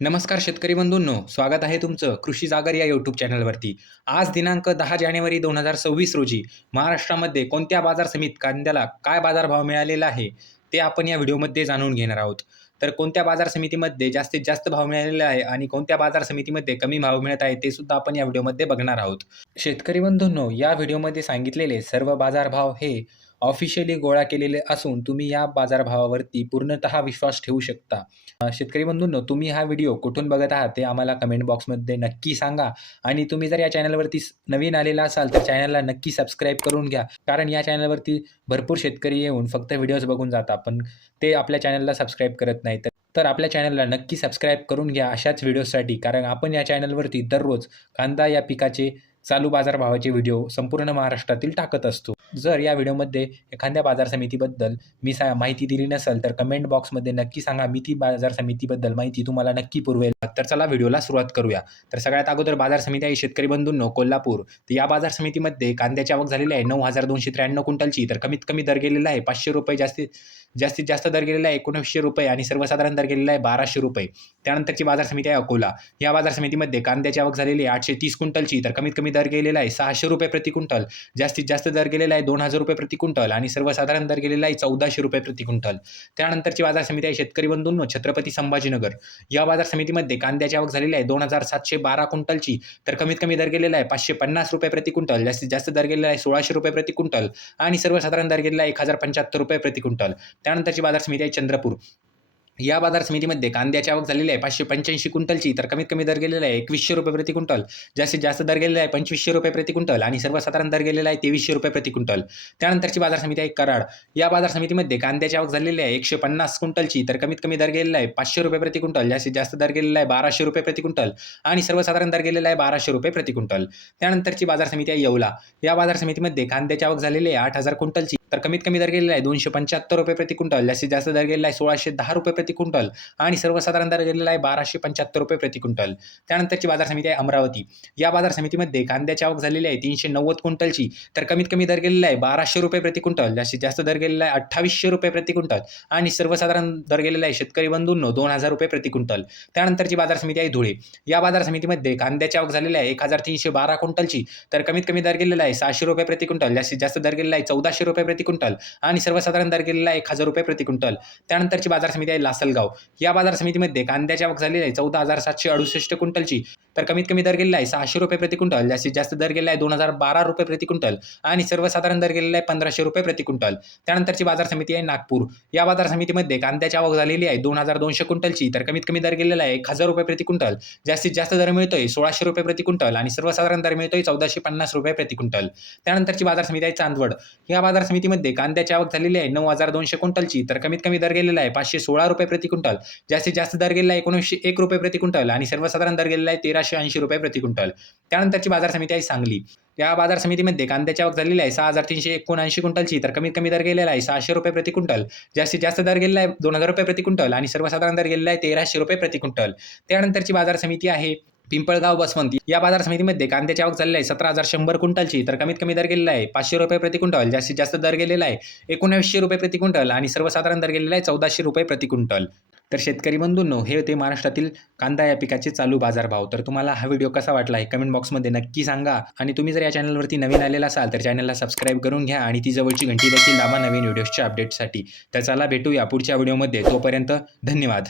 नमस्कार शेतकरी बंधूंनो स्वागत आहे तुमचं कृषी जागर या यूट्यूब चॅनलवरती आज दिनांक दहा जानेवारी दोन हजार सव्वीस रोजी महाराष्ट्रामध्ये कोणत्या बाजार समित कांद्याला काय बाजारभाव मिळालेला आहे ते आपण या व्हिडिओमध्ये जाणून घेणार आहोत. तर कोणत्या बाजार समितीमध्ये जास्तीत जास्त भाव मिळालेला आहे आणि कोणत्या बाजार समितीमध्ये कमी भाव मिळत आहे ते सुद्धा आपण या व्हिडिओमध्ये बघणार आहोत. शेतकरी बंधूंनो या व्हिडिओमध्ये सांगितलेले सर्व बाजारभाव हे ऑफिशियली गोळा केलेले असून तुम्ही या बाजारभावावरती पूर्णतः विश्वास ठेवू शकता. शेतकरी बंधूंनो तुम्ही हा व्हिडिओ कुठून बघत आहात ते आम्हाला कमेंट बॉक्समध्ये नक्की सांगा. आणि तुम्ही जर या चॅनलवरती नवीन आलेला असाल तर चॅनलला नक्की सबस्क्राईब करून घ्या. कारण या चॅनलवरती भरपूर शेतकरी येऊन फक्त व्हिडिओज बघून जातात पण ते आपल्या चॅनलला सबस्क्राईब करत नाही तर तर आपल्या चॅनलला नक्की सबस्क्राईब करून घ्या अशाच व्हिडिओसाठी कारण आपण या चॅनलवरती दररोज कांदा या पिकाचे चालू बाजारभावाचे व्हिडिओ संपूर्ण महाराष्ट्रातील टाकत असतो. जर या व्हिडिओमध्ये एखाद्या बाजार समितीबद्दल मी सा माहिती दिली नसेल तर कमेंट बॉक्समध्ये नक्की सांगा. मी ती बाजार समितीबद्दल माहिती तुम्हाला नक्की पुरवेल. तर चला व्हिडिओला सुरुवात करूया. तर सगळ्यात अगोदर बाजार समिती आहे शेतकरी बंधूंनो कोल्हापूर. तर या बाजार समितीमध्ये कांद्याची आवक झालेली आहे नऊ हजार दोनशे त्र्याण्णव क्विंटलची. तर कमीत कमी दर गेलेला आहे पाचशे रुपये जास्तीत जास्तीत जास्त दर गेलेला आहे एकोणीसशे रुपये आणि सर्वसाधारण दर गेलेला आहे बाराशे रुपये. त्यानंतरची बाजार समिती आहे अकोला. या बाजार समितीमध्ये कांद्याची आवक झालेली आहे. आठशे तीस क्विंटलची तर कमीत कमी दर गेलेला आहे सहाशे रुपये प्रति क्विंटल. जास्तीत जास्त दर गेलेला आहे दोन हजार रुपये प्रति क्विंटल आणि सर्वसाधारण दर गेलेला आहे चौदाशे रुपये प्रति क्विंटल. त्यानंतरची बाजार समिती आहे शेतकरी बंधूंनो छत्रपती संभाजीनगर. या बाजार समितीमध्ये कांद्याची आवक झालेली आहे दोन हजार सातशे बारा क्विंटलची तर कमीत कमी दर गेलेला आहे पाचशे पन्नास रुपये प्रति क्विंटल. जास्तीत जास्त दर गेलेला आहे सोळाशे रुपये प्रति क्विंटल आणि सर्वसाधारण दर गेलेला आहे एक हजार पंच्याहत्तर रुपये प्रति क्विंटल. त्यानंतरची बाजार समिती आहे चंद्रपूर. या बाजार समितीमध्ये कांद्याची आवक झालेली आहे. पाचशे पंच्याऐंशी क्विंटलची तर कमीत कमी दर गेलेला आहे एकवीसशे रुपये प्रति क्विंटल. जास्तीत जास्त दर गेलेला आहे पंचवीसशे रुपये प्रति क्विंटल आणि सर्वसाधारण दर गेलेला आहे तेवीसशे रुपये प्रति क्विंटल. त्यानंतरची बाजार समिती आहे कराड. या बाजार समितीमध्ये कांद्याची आवक झालेली आहे एकशे पन्नास क्विंटलची तर कमीत कमी दर गेलेला आहे पाचशे रुपये प्रति क्विंटल. जास्तीत जास्त दर गेलेला आहे बाराशे रुपये प्रति क्विंटल आणि सर्वसाधारण दर गेलेला आहे बाराशे रुपये प्रति क्विंटल. त्यानंतरची बाजार समिती आहे येवला. या बाजार समितीमध्ये कांद्याची आवक झालेली आहे आठ हजार क्विंटलची. तर कमीत कमी दर गेलेला आहे दोनशे पंच्याहत्तर रुपये प्रति क्विंटल. जास्तीत जास्त दर गेलेला आहे सोळाशे दहा रुपये प्रति क्विंटल. आणि सर्वसाधारण दर गेलेला आहे बाराशे पंच्याहत्तर रुपये प्रति क्विंटल. त्यानंतरची बाजार समिती आहे अमरावती. या बाजार समितीमध्ये कांद्याची आवक झालेली आहे तीनशे नव्वद क्विंटलची. तर कमीत कमी दर गेलेला आहे बाराशे रुपये प्रति क्विंटल. जास्तीत जास्त दर गेलेला आहे अठ्ठावीसशे रुपये प्रति क्विंटल. आणि सर्वसाधारण दर गेलेला आहे शेतकरी बंधूंनो दोन हजार रुपये प्रति क्विंटल. त्यानंतरची बाजार समिती आहे धुळे. या बाजार समितीमध्ये कांद्याची आवक झालेली आहे एक हजार तीनशे बारा क्विंटलची. तर कमीत कमी दर गेलेला आहे सहाशे रुपये प्रति क्विंटल. जास्तीत जास्त दर गेलेला आहे चौदाशे रुपये प्रति क्विंटल आणि सर्वसाधारण दर गेलेला एक हजार रुपये प्रति क्विंटल. त्यानंतरची बाजार समिती आहे लासलगाव. या बाजार समितीमध्ये कांद्याची आवक झालेली आहे चौदा हजार सातशे अडुसष्ट क्विंटलची. तर कमीत कमी दर गेलेला आहे सहाशे रुपये प्रति क्विंटल. जास्तीत जास्त दर गेलेला आहे दोन हजार बारा रुपये प्रति क्विंटल आणि सर्वसाधारण दर गेलेला आहे पंधराशे रुपये प्रति क्विंटल. त्यानंतरची बाजार समिती आहे नागपूर. या बाजार समितीमध्ये कांद्याची आवक झालेली आहे दोन हजार दोनशे क्विंटलची. तर कमीत कमी दर गेलेला आहे एक हजार रुपये प्रति क्विंटल. जास्तीत जास्त दर मिळतोय सोळाशे रुपये प्रति क्विंटल आणि सर्वसाधारण दर मिळतोय चौदाशे पन्नास रुपये प्रति क्विंटल. त्यानंतरची बाजार समिती आहे चांदवड. या बाजार समिती समितीमध्ये कांद्याची आवक झालेली आहे. नऊ हजार दोनशे क्विंटलची. तर कमीत कमी दर गेलेला आहे. पाचशे सोळा रुपये प्रति क्विंटल. जास्तीत जास्त दर गेलेला आहे एकोणीसशे एक रुपये प्रति क्विंटल आणि सर्वसाधारण दर गेलेला आहे तेराशे ऐंशी रुपये प्रति क्विंटल. त्यानंतरची बाजार समिती आहे सांगली. या बाजार समितीमध्ये कांद्याची आवक झालेली आहे सहा हजार तीनशे एकोणऐंशी क्विंटलची. तर कमीत कमी दर गेलेला आहे सहाशे रुपये प्रति क्विंटल. जास्तीत जास्त दर गेलेला आहे दोन हजार रुपये प्रति क्विंटल आणि सर्वसाधारण दर गेलेला आहे तेराशे रुपये प्रति क्विंटल. त्यानंतरची बाजार समिती आहे पिंपळगाव बसवंती. या बाजार समितीमध्ये कांद्याची आवक झालेली आहे. सतरा हजार शंभर क्विंटलची तर कमीत कमी दर गेलेला आहे. पाचशे रुपये प्रति क्विंटल जास्तीत जास्त दर गेलेला आहे. एकोणऐंशी रुपये प्रति क्विंटल आणि सर्वसाधारण दर गेलेला आहे चौदाशे रुपये प्रति क्विंटल. तर शेतकरी बंधूंनो हे होते महाराष्ट्रातील कांदा या पिकाचे चालू बाजारभाव. तर तुम्हाला हा व्हिडिओ कसा वाटला आहे कमेंट बॉक्समध्ये नक्की सांगा. आणि तुम्ही जर या चॅनलवरती नवीन आलेला असाल तर चॅनलला सबस्क्राईब करून घ्या आणि ती जवळची घंटी देखील दाबा नवीन व्हिडिओच्या अपडेटसाठी तर चला भेटूया पुढच्या व्हिडिओमध्ये. तोपर्यंत धन्यवाद.